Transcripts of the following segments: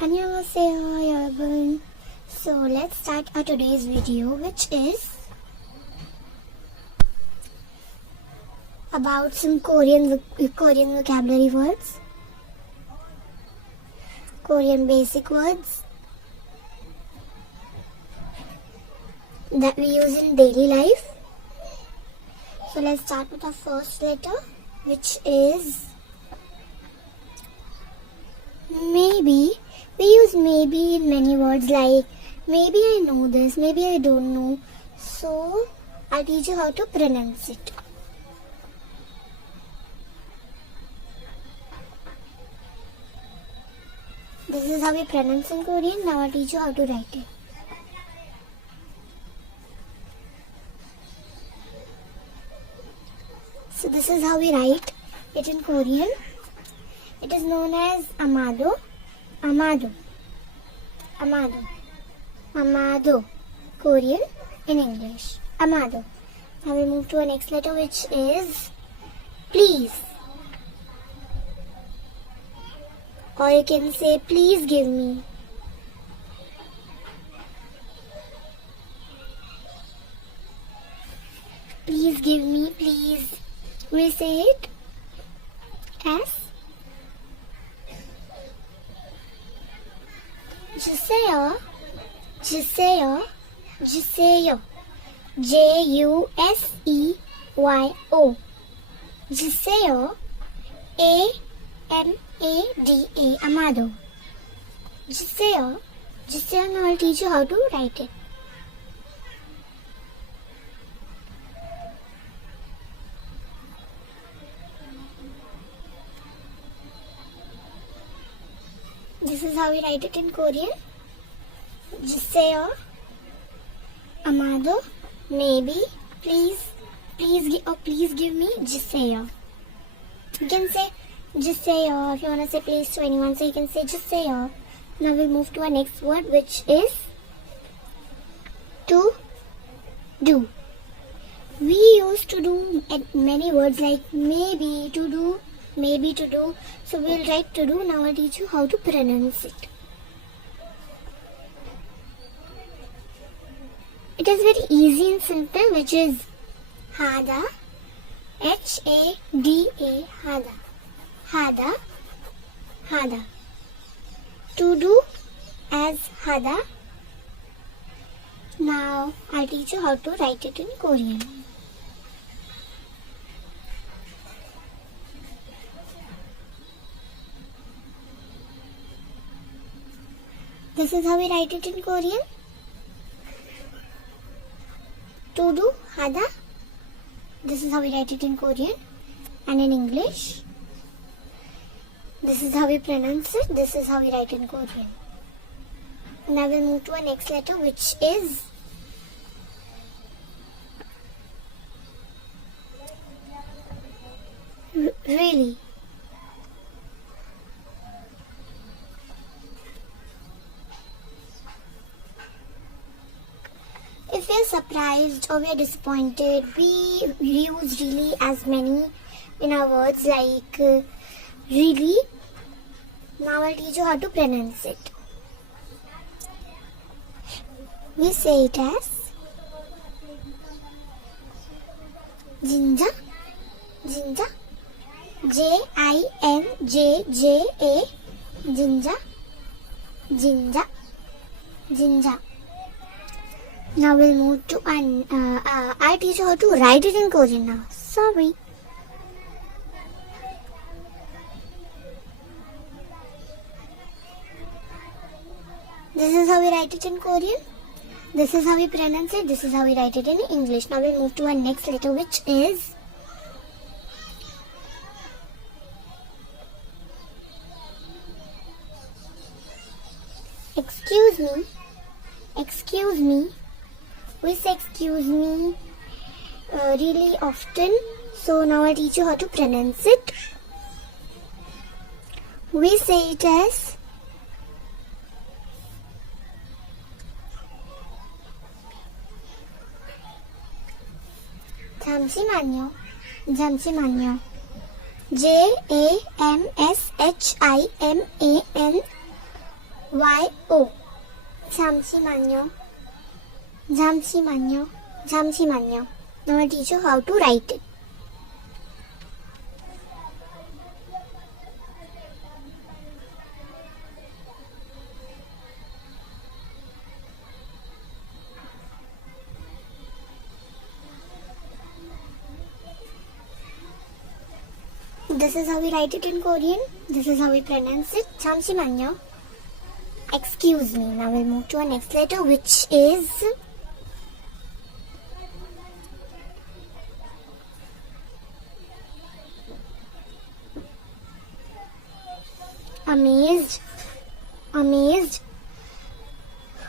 안녕하세요, 여러분. So let's start our today's video, which is about some Korean vocabulary words, Korean basic words that we use in daily life. So let's start with our first letter, which is maybe. We use maybe in many words like maybe I know this, maybe I don't know. So I'll teach you how to pronounce it. This is how we pronounce in Korean. Now I'll teach you how to write it. So this is how we write it in Korean. It is known as amado. Amado. Amado. Amado. Korean in English. Amado. Now we move to our next letter, which is please. Or you can say please give me. Please give me, please. We say it as 주세요, 주세요, 주세요. J-U-S-E-Y-O. 주세요. A-M-A-D-A. Amado. 주세요. 주세요. Now I'll teach you how to write it. This is how we write it in Korean. 주세요. Amado. Maybe. Please. Please give me. 주세요. You can say 주세요. If you want to say please to anyone, so you can say 주세요. Now we'll move to our next word, which is to do. We used to do many words like maybe, to do, maybe, to do. So we'll write to do. Now I'll teach you how to pronounce it. It is very easy and simple, which is hada. H-A-D-A. Hada. Hada. Hada. To do as hada. Now I'll teach you how to write it in Korean. This is how we write it in Korean. To do, hada. This is how we write it in Korean. And in English, this is how we pronounce it. This is how we write in Korean. Now we'll move to our next letter, which is really. If we are surprised or we are disappointed, we use really as many in our words like really. Now I'll teach you how to pronounce it. We say it as 진짜, 진짜, J-I-N-J-J-A, 진짜, 진짜, 진짜. Now we'll move to I'll teach you how to write it in Korean now. Sorry. This is how we write it in Korean. This is how we pronounce it. This is how we write it in English. Now we'll move to our next letter, which is excuse me. Excuse me. We say excuse me really often. So now I'll teach you how to pronounce it. We say it as 잠시만요. 잠시만요. Jamshimano. Y-O. 잠시만요. 잠시만요. 잠시만요. Now I'll teach you how to write it. This is how we write it in Korean. This is how we pronounce it. 잠시만요. Excuse me. Now we'll move to our next letter, which is amazed. Amazed.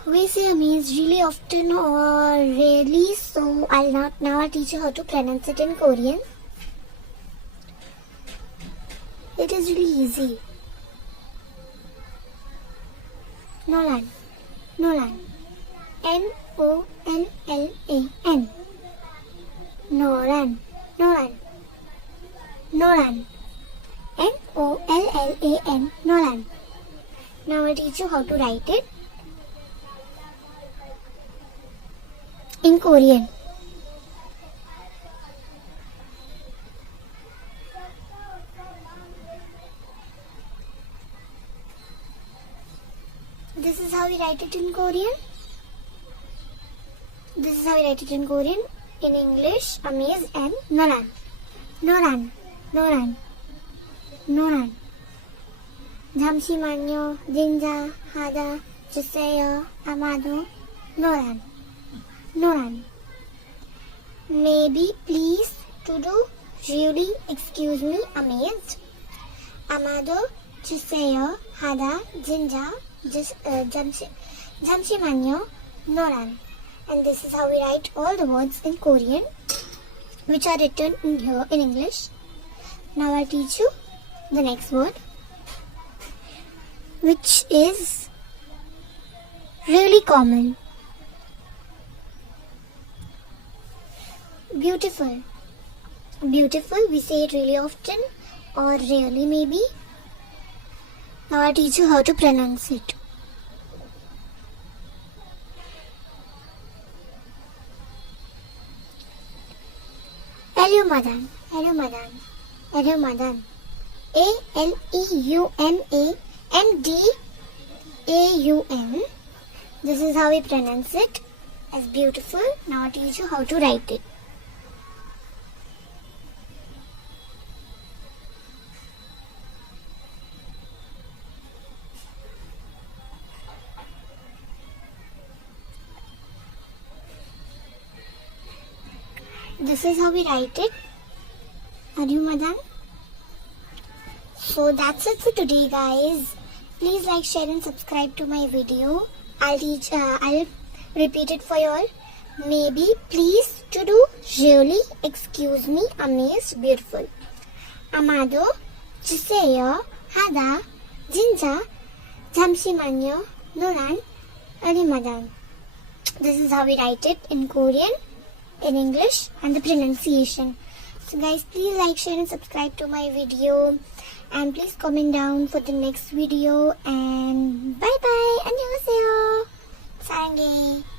We say amazed really often or rarely, so I'll teach you how to pronounce it in Korean. It is really easy. Nolan. Nolan. N-O-L-L-A-N. Nolan. Nolan. Nolan. N-O-L-L-A-N. Nolan. Now I'll teach you how to write it in Korean. This is how we write it in Korean. This is how we write it in Korean. In English, amaze and noran. Noran. Noran. Noran. 잠시만요. 진짜 하다 주세요. 아마도 노란. 노란. Maybe, please, to do, really, excuse me, amazed. 아마도 주세요. 하다 진짜 잠시만요. 노란. And this is how we write all the words in Korean which are written in here in English. Now I'll teach you the next word, which is really common. Beautiful. Beautiful, we say it really often or rarely maybe. Now I'll teach you how to pronounce it. Alumadan. Alumadan. Alumadan. A-L-E-U-M-A-N-D-A-U-N. This is how we pronounce it as beautiful. Now I'll teach you how to write it. This is how we write it. Alumadan. So that's it for today, guys. Please like, share and subscribe to my video. I'll repeat it for you all. Maybe, please, to do, really, excuse me, amazed, beautiful. 아마도, 주세요, 하다, 진짜, 잠시만요, 노란, 아리마단. This is how we write it in Korean, in English, and the pronunciation. So guys, please like, share and subscribe to my video. And please comment down for the next video. And bye bye. 안녕하세요. 사랑해.